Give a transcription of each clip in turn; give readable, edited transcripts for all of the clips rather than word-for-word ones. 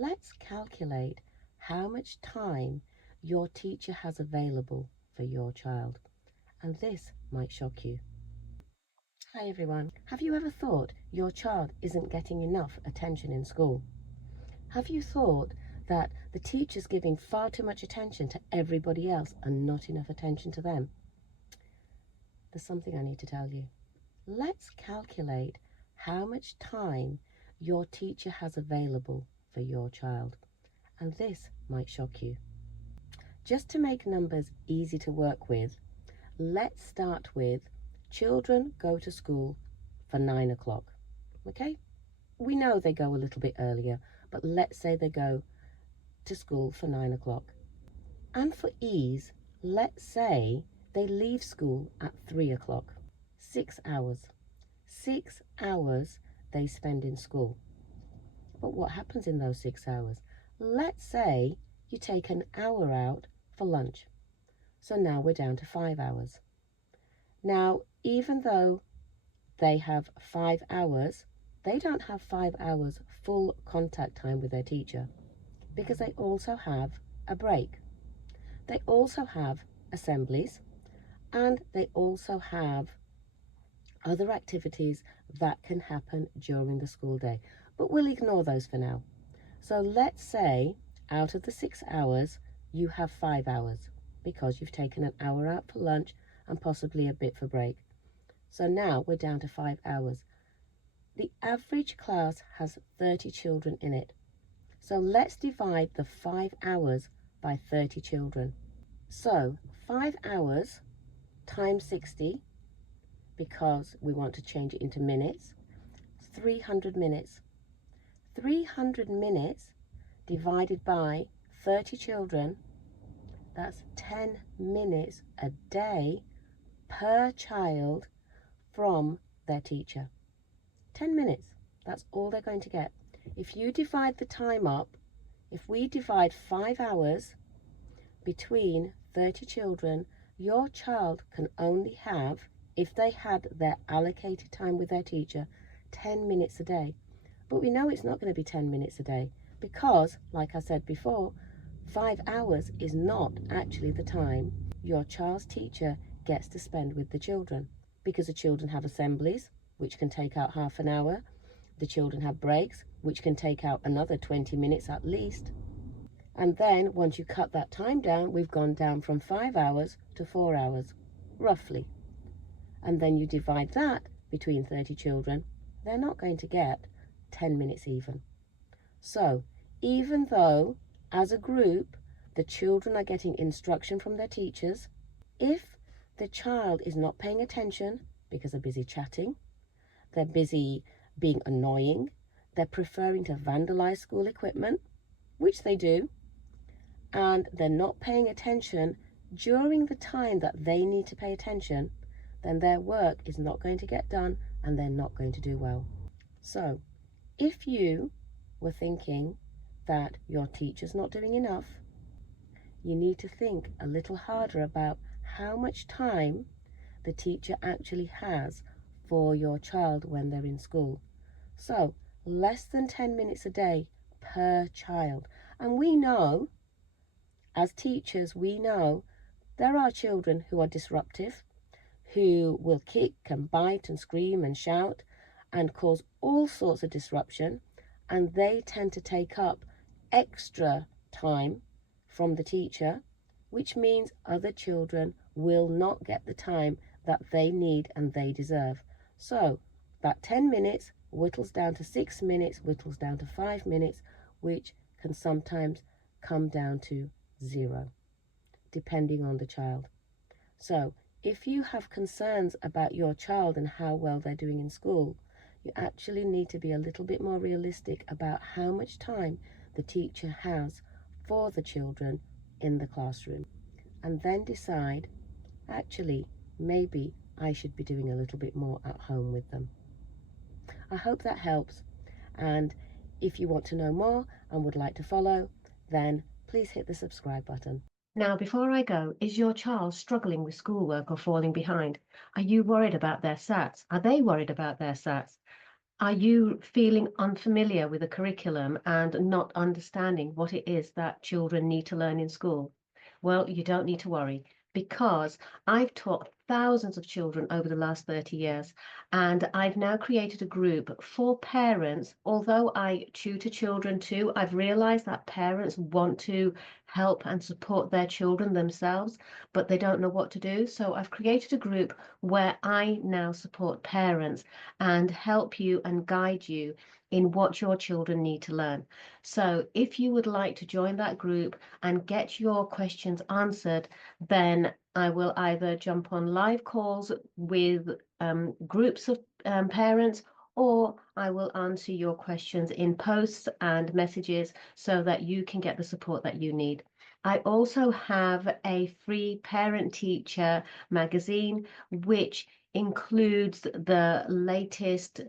Let's calculate how much time your teacher has available for your child. And this might shock you. Hi everyone. Have you ever thought your child isn't getting enough attention in school? Have you thought that the teacher's giving far too much attention to everybody else and not enough attention to them? There's something I need to tell you. Let's calculate how much time your teacher has available for your child. And this might shock you. Just to make numbers easy to work with, let's start with children go to school for 9 o'clock. Okay? We know they go a little bit earlier, but let's say they go to school for 9 o'clock. And for ease, let's say they leave school at 3 o'clock. 6 hours. 6 hours they spend in school. But what happens in those 6 hours? Let's say you take an hour out for lunch. So now we're down to 5 hours. Now, even though they have 5 hours, they don't have 5 hours full contact time with their teacher because they also have a break. They also have assemblies and they also have other activities that can happen during the school day. But we'll ignore those for now. So let's say out of the 6 hours, you have 5 hours because you've taken an hour out for lunch and possibly a bit for break. So now we're down to 5 hours. The average class has 30 children in it. So let's divide the 5 hours by 30 children. So 5 hours times 60, because we want to change it into minutes, 300 minutes. 300 minutes divided by 30 children, that's 10 minutes a day per child from their teacher. 10 minutes, that's all they're going to get. If you divide the time up, if we divide 5 hours between 30 children, your child can only have, if they had their allocated time with their teacher, 10 minutes a day. But we know it's not going to be 10 minutes a day because, like I said before, 5 hours is not actually the time your child's teacher gets to spend with the children, because the children have assemblies, which can take out half an hour. The children have breaks, which can take out another 20 minutes at least. And then once you cut that time down, we've gone down from 5 hours to 4 hours, roughly. And then you divide that between 30 children, they're not going to get 10 minutes even. So even though as a group the children are getting instruction from their teachers, if the child is not paying attention because they're busy chatting, they're busy being annoying, they're preferring to vandalize school equipment, which they do, and they're not paying attention during the time that they need to pay attention, then their work is not going to get done and they're not going to do well. So if you were thinking that your teacher's not doing enough, you need to think a little harder about how much time the teacher actually has for your child when they're in school. So less than 10 minutes a day per child. And we know, as teachers, we know there are children who are disruptive, who will kick and bite and scream and shout and cause all sorts of disruption, and they tend to take up extra time from the teacher, which means other children will not get the time that they need and they deserve. So that 10 minutes whittles down to 6 minutes, whittles down to 5 minutes, which can sometimes come down to 0, depending on the child. So if you have concerns about your child and how well they're doing in school, you actually need to be a little bit more realistic about how much time the teacher has for the children in the classroom, and then decide, actually, maybe I should be doing a little bit more at home with them. I hope that helps, and if you want to know more and would like to follow, then please hit the subscribe button. Now, before I go, is your child struggling with schoolwork or falling behind? Are you worried about their SATs? Are they worried about their SATs? Are you feeling unfamiliar with the curriculum and not understanding what it is that children need to learn in school? Well, you don't need to worry because I've taught thousands of children over the last 30 years, and I've now created a group for parents. Although I tutor children too, I've realized that parents want to help and support their children themselves, but they don't know what to do. So I've created a group where I now support parents and help you and guide you in what your children need to learn. So if you would like to join that group and get your questions answered, then I will either jump on live calls with groups of parents, or I will answer your questions in posts and messages so that you can get the support that you need. I also have a free parent teacher magazine, which includes the latest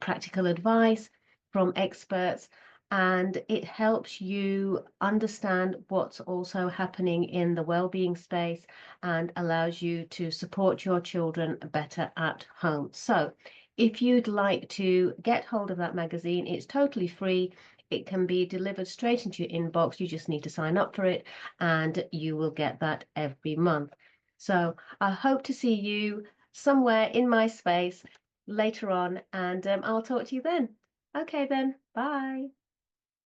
practical advice from experts, and it helps you understand what's also happening in the well-being space and allows you to support your children better at home. So if you'd like to get hold of that magazine, it's totally free. It can be delivered straight into your inbox. You just need to sign up for it and you will get that every month. So I hope to see you somewhere in my space later on, and I'll talk to you then. Okay, then. Bye.